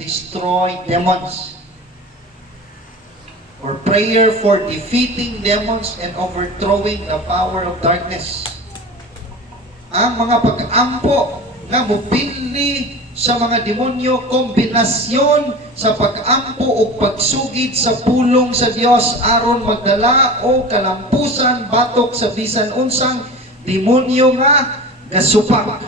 destroy demons. Or prayer for defeating demons and overthrowing the power of darkness. Ang mga pag-ampo nga mupili sa mga demonyo, kombinasyon sa pag-ampo o pagsugid sa pulong sa Dios aron magdala o kalampusan batok sa bisan unsang demonyo nga gasupak.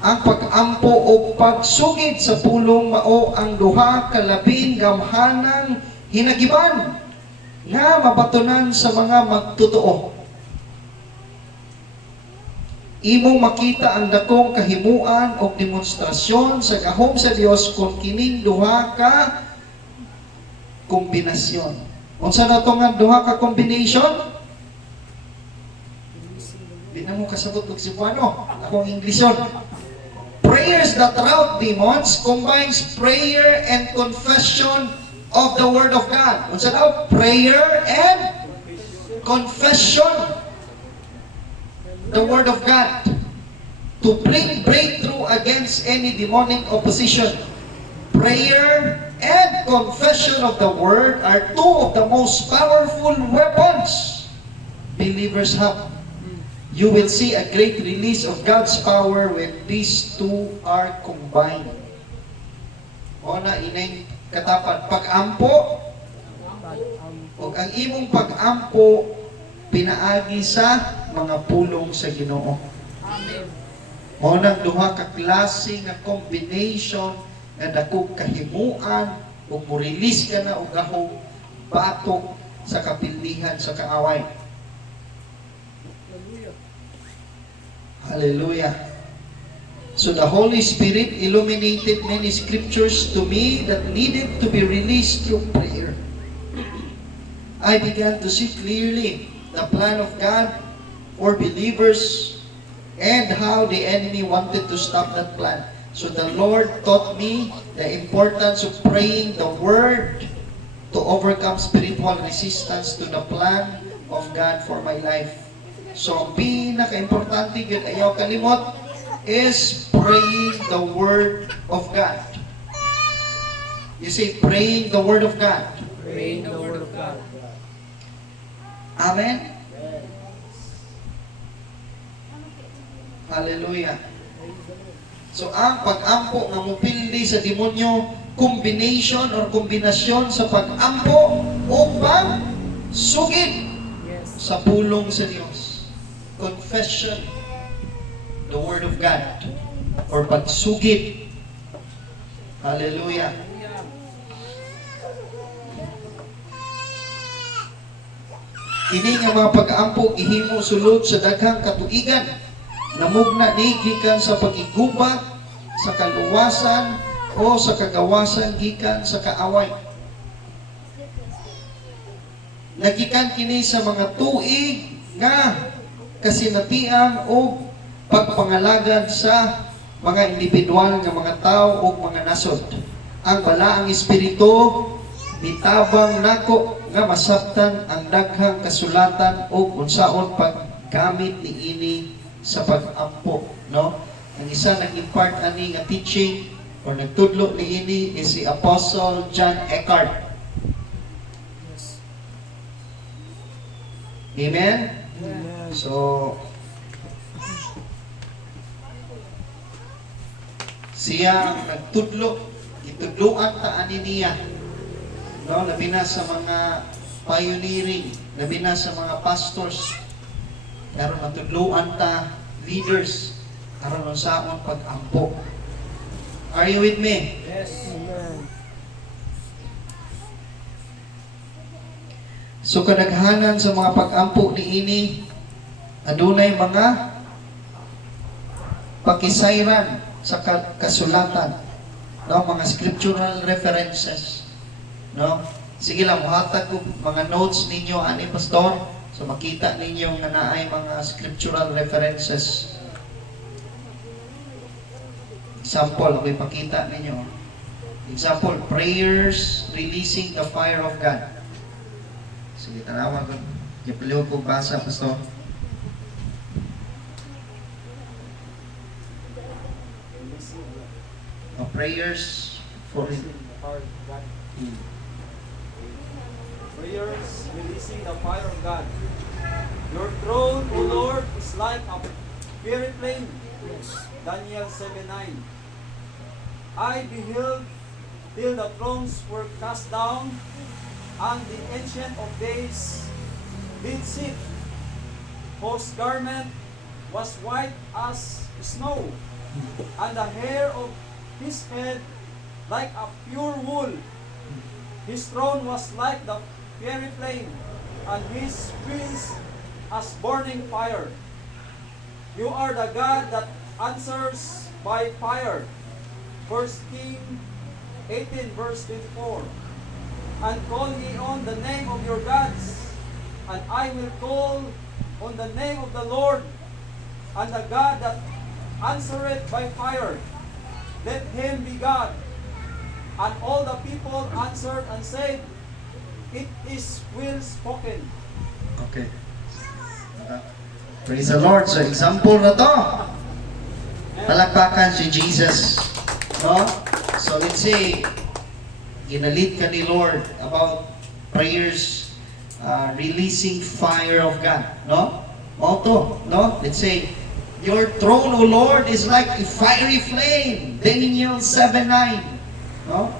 Ang pag-ampo o pagsugid sa pulong mao ang duha ka labing gamhanang hinagiban nga mabatunan sa mga magtotoo. Imong makita ang dakong kahimuan o demonstrasyon sa gahom sa Dios kung kining duha ka kombinasyon. Unsa na to nga duha ka combination? Di na mo kasabot og Cebuano. Akong Englisyon. Prayers that rout demons combines prayer and confession of the Word of God. Unsa daw? Prayer and confession. The Word of God to bring breakthrough against any demonic opposition. Prayer and confession of the Word are two of the most powerful weapons believers have. You will see a great release of God's power when these two are combined. O na inay katapat, pag-ampo o ang imong pag-ampo pinaagi sa mga pulong sa Ginoo. Amen. Mo nang duha ka klase nga combination nga dako kahimuan ug mo-release ka na og gahom batok sa kapilihan sa kaaway. Hallelujah. So the Holy Spirit illuminated many scriptures to me that needed to be released through prayer. I began to see clearly the plan of God for believers and how the enemy wanted to stop that plan. So the Lord taught me the importance of praying the Word to overcome spiritual resistance to the plan of God for my life. So ang pinaka-importante yun ayaw kalimot is praying the Word of God. You say, praying the Word of God. Praying the Word of God. Amen? Hallelujah. So ang pag-ampo nga mupili sa demonyo, combination or kombinasyon sa pag-ampo o pag-sugid sa pulong sa Diyos. Confession, the Word of God, or pagsugid. Hallelujah. Kini nga mga pag-ampo ihimo sulod sa daghang katuigan. Namugna ni gikan sa pagigubat, sa kaluwasan o sa kagawasan gikan sa kaaway. Nagikan kini sa mga tuig nga kasinatian o pagpangalagad sa mga individual nga mga tao o mga nasod. Ang balaang espiritu nitabang nako nga masabtan ang daghang kasulatan o unsaon paggamit niini sa pag-ampo, no? Ang isa nag-impart ani nga teaching or nagtudlo niini is si Apostle John Eckhart. Amen? So, siya nagtudlo, itudloan ta ani niya. No, labi na sa mga pioneering, labi na sa mga pastors. Pero matudloan ta leaders aron unsaon pag-ampo. Are you with me? Yes. Amen. So kadaghanan sa mga pag-ampo niini adunay mga pakisayran sa kasulatan, no, mga scriptural references, no. Sige lang, muhatag ko mga notes ninyo ani pastor, so makita ninyo nga naay mga scriptural references. Example, okay, pakita ninyo. Example, prayers releasing the fire of God. Sige, tanawan ko. Yapaliw ko basa, pastor. Prayers For Prayers releasing the fire of God. Your throne, O Lord, is like a fiery flame. Daniel 7:9. I beheld till the thrones were cast down, and the Ancient of Days did sit, whose garment was white as snow, and the hair of his head like a pure wool. His throne was like the fiery flame, and his wheels as burning fire. You are the God that answers by fire. 1 King 18 verse 24. And call ye on the name of your gods, and I will call on the name of the Lord, and the God that answereth by fire. Let him be God. And all the people answered and said, It is well spoken. Okay. Praise the Lord. So, example na to. Palakpakan si Jesus. No? So, let's say, ginalit ka ni Lord about prayers, releasing fire of God. No? Motto. No? Let's say, your throne, O Lord, is like a fiery flame. Daniel 7:9. No?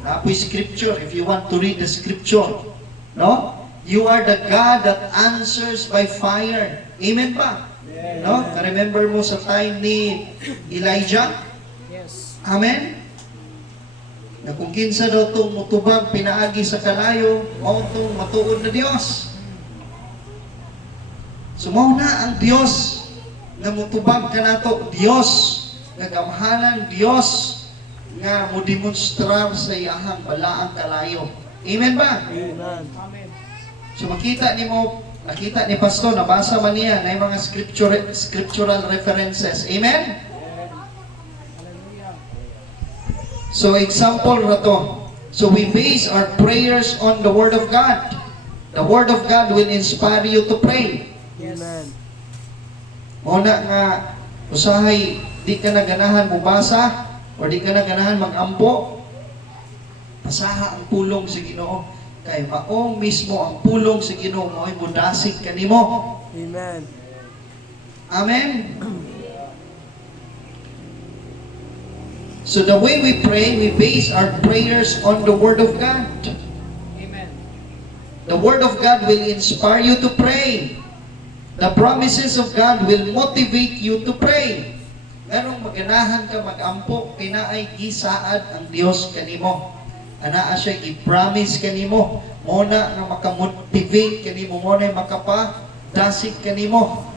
Napoy scripture, if you want to read the scripture. No? You are the God that answers by fire. Amen ba? No? Remember mo sa time ni Elijah? Yes. Amen? Na kung kinsa daw itong mutubag, pinaagi sa kalayo, mao itong matuod na Diyos. So, mao na ang Diyos na mutubag ka na to. Diyos, nagamhanan Diyos, nga mo demonstrar sa iyahang balaang kalayo. Amen ba? Amen. So makita ni mo, nakita ni Pastor, nabasa man niya na yung mga scriptural references. Amen? So example na to. So we base our prayers on the Word of God. The Word of God will inspire you to pray. Amen. Muna nga, usahay, di ka na ganahan mubasa, o di ka na ganahan mag-ampo, pasaha ang pulong sa Ginoo. Kay maong mismo ang pulong sa Ginoo mo ay mudasig kanimo. Amen. Amen. So the way we pray, we base our prayers on the Word of God. Amen. The Word of God will inspire you to pray. The promises of God will motivate you to pray. Merong maganahan ka mag-ampo, pinaay gisaad ang Dios kanimo. Anaa siya i-promise kanimo, muna nga makamotivate kanimo, muna makapadasig kanimo.